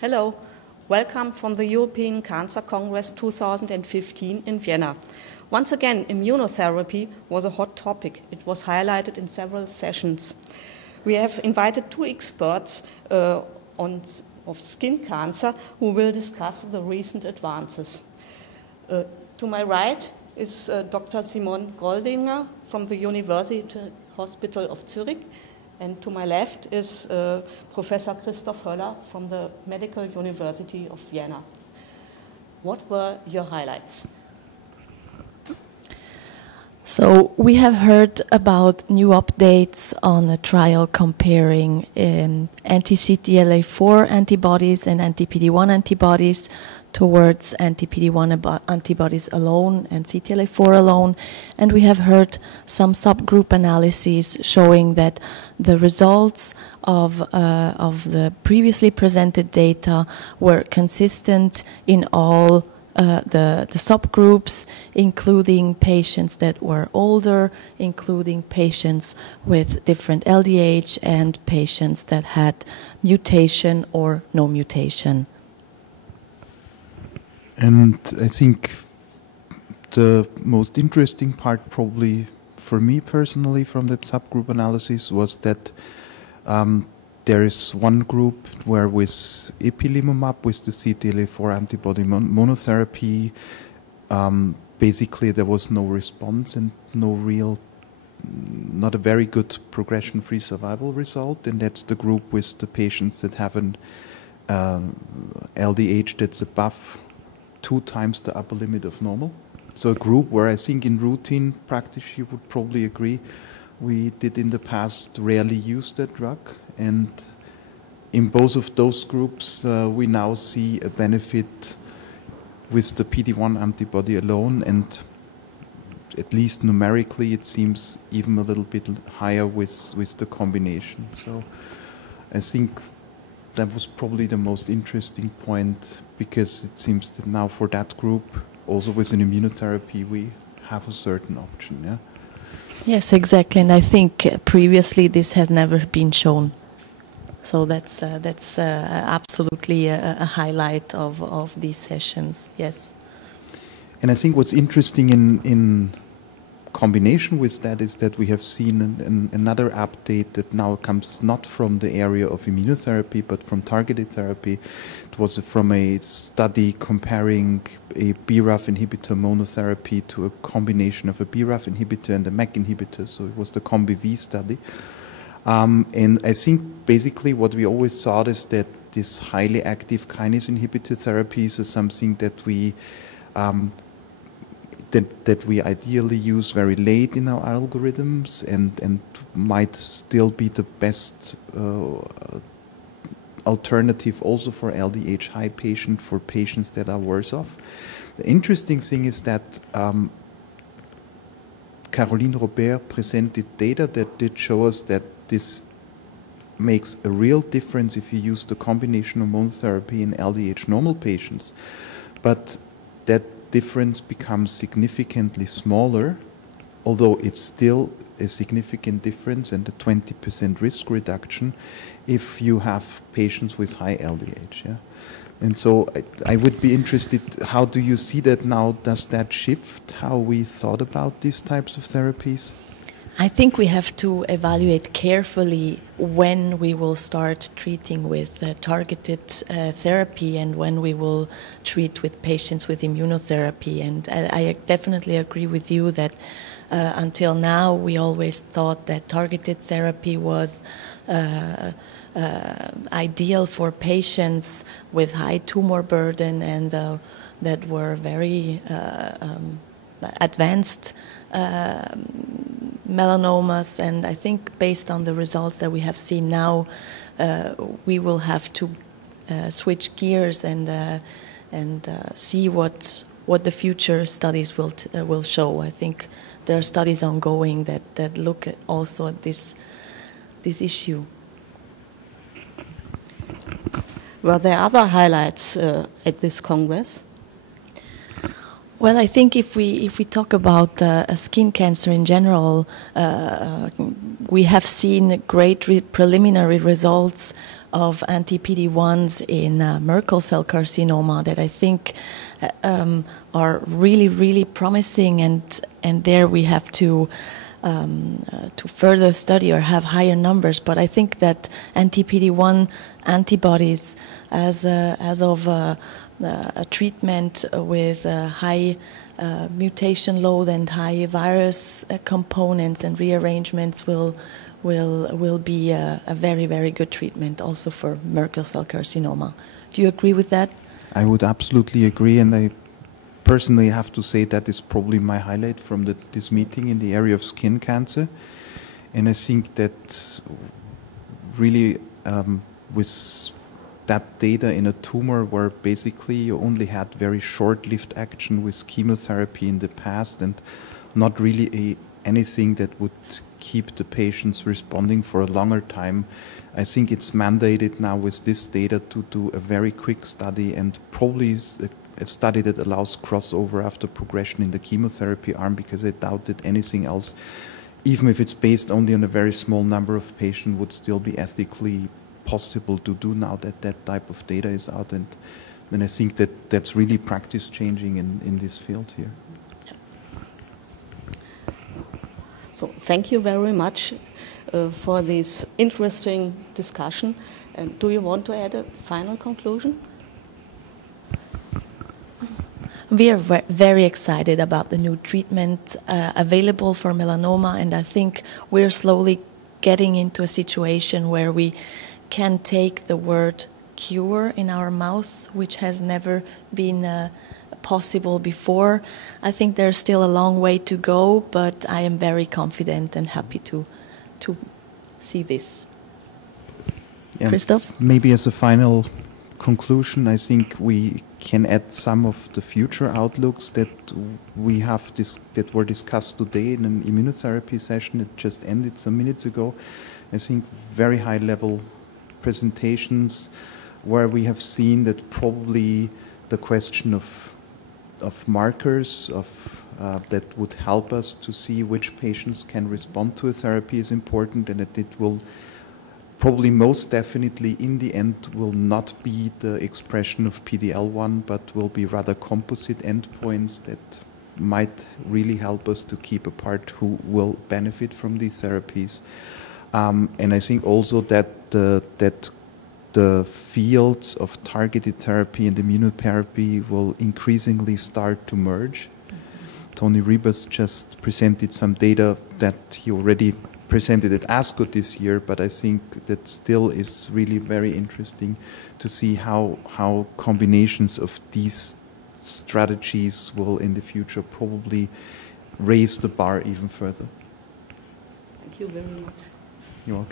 Hello, welcome from the European Cancer Congress 2015 in Vienna. Once again, immunotherapy was a hot topic. It was highlighted in several sessions. We have invited two experts of skin cancer who will discuss the recent advances. To my right is Dr. Simone Goldinger from the University Hospital of Zürich, and to my left is Professor Christoph Höller from the Medical University of Vienna. What were your highlights? So we have heard about new updates on a trial comparing anti-CTLA-4 antibodies and anti-PD-1 antibodies towards anti-PD-1 antibodies alone and CTLA-4 alone. And we have heard some subgroup analyses showing that the results of the previously presented data were consistent in all the subgroups, including patients that were older, including patients with different LDH, and patients that had mutation or no mutation. And I think the most interesting part, probably for me personally, from that subgroup analysis was that there is one group where with ipilimumab, with the CTLA-4 antibody monotherapy, basically there was no response and not a very good progression-free survival result, and that's the group with the patients that have an LDH that's above 2 times the upper limit of normal. So a group where I think in routine practice you would probably agree we did in the past rarely use that drug, and in both of those groups we now see a benefit with the PD-1 antibody alone, and at least numerically it seems even a little bit higher with the combination. So I think that was probably the most interesting point, because it seems that now for that group, also with an immunotherapy, we have a certain option. Yeah. Yes, exactly, and I think previously this had never been shown. So that's absolutely a highlight of these sessions. Yes. And I think what's interesting in combination with that is that we have seen another update that now comes not from the area of immunotherapy but from targeted therapy. It was from a study comparing a BRAF inhibitor monotherapy to a combination of a BRAF inhibitor and a MEK inhibitor. So it was the COMBI-V study. And I think basically what we always thought is that these highly active kinase inhibitor therapies are something that we that we ideally use very late in our algorithms and might still be the best alternative also for LDH high patient, for patients that are worse off. The interesting thing is that Caroline Robert presented data that did show us that this makes a real difference if you use the combination of monotherapy in LDH normal patients, but that difference becomes significantly smaller, although it's still a significant difference and a 20% risk reduction if you have patients with high LDH. Yeah? And so I would be interested, how do you see that now? Does that shift how we thought about these types of therapies? I think we have to evaluate carefully when we will start treating with targeted therapy and when we will treat with patients with immunotherapy. And I definitely agree with you that until now we always thought that targeted therapy was ideal for patients with high tumor burden and that were very advanced melanomas, and I think based on the results that we have seen now, we will have to switch gears and see what the future studies will show. I think there are studies ongoing that look also at this issue. Were there other highlights at this Congress? Well, I think if we talk about skin cancer in general, we have seen great preliminary results of anti-PD-1s in Merkel cell carcinoma that I think are really, really promising, and there we have to further study or have higher numbers. But I think that anti-PD-1 antibodies as of a treatment with high mutation load and high virus components and rearrangements will be a very, very good treatment also for Merkel cell carcinoma. Do you agree with that? I would absolutely agree, and I personally have to say that is probably my highlight from this meeting in the area of skin cancer. And I think that really with that data in a tumor where basically you only had very short-lived action with chemotherapy in the past and not really anything that would keep the patients responding for a longer time, I think it's mandated now with this data to do a very quick study, and probably a study that allows crossover after progression in the chemotherapy arm, because I doubt that anything else, even if it's based only on a very small number of patients, would still be ethically possible to do now that that type of data is out. And I think that that's really practice changing in this field here. So thank you very much for this interesting discussion. And do you want to add a final conclusion? We are very excited about the new treatment available for melanoma, and I think we're slowly getting into a situation where we can take the word cure in our mouths, which has never been possible before. I think there's still a long way to go, but I am very confident and happy to see this. Yeah, Christoph? Maybe as a final conclusion, I think we can add some of the future outlooks that we have that were discussed today in an immunotherapy session that just ended some minutes ago. I think very high level presentations where we have seen that probably the question of markers that would help us to see which patients can respond to a therapy is important, and that it will probably most definitely in the end will not be the expression of PD-L1, but will be rather composite endpoints that might really help us to keep apart who will benefit from these therapies. And I think also that the fields of targeted therapy and immunotherapy will increasingly start to merge. Tony Ribas just presented some data that he already presented at ASCO this year, but I think that still is really very interesting to see how combinations of these strategies will in the future probably raise the bar even further. Thank you very much. You're welcome.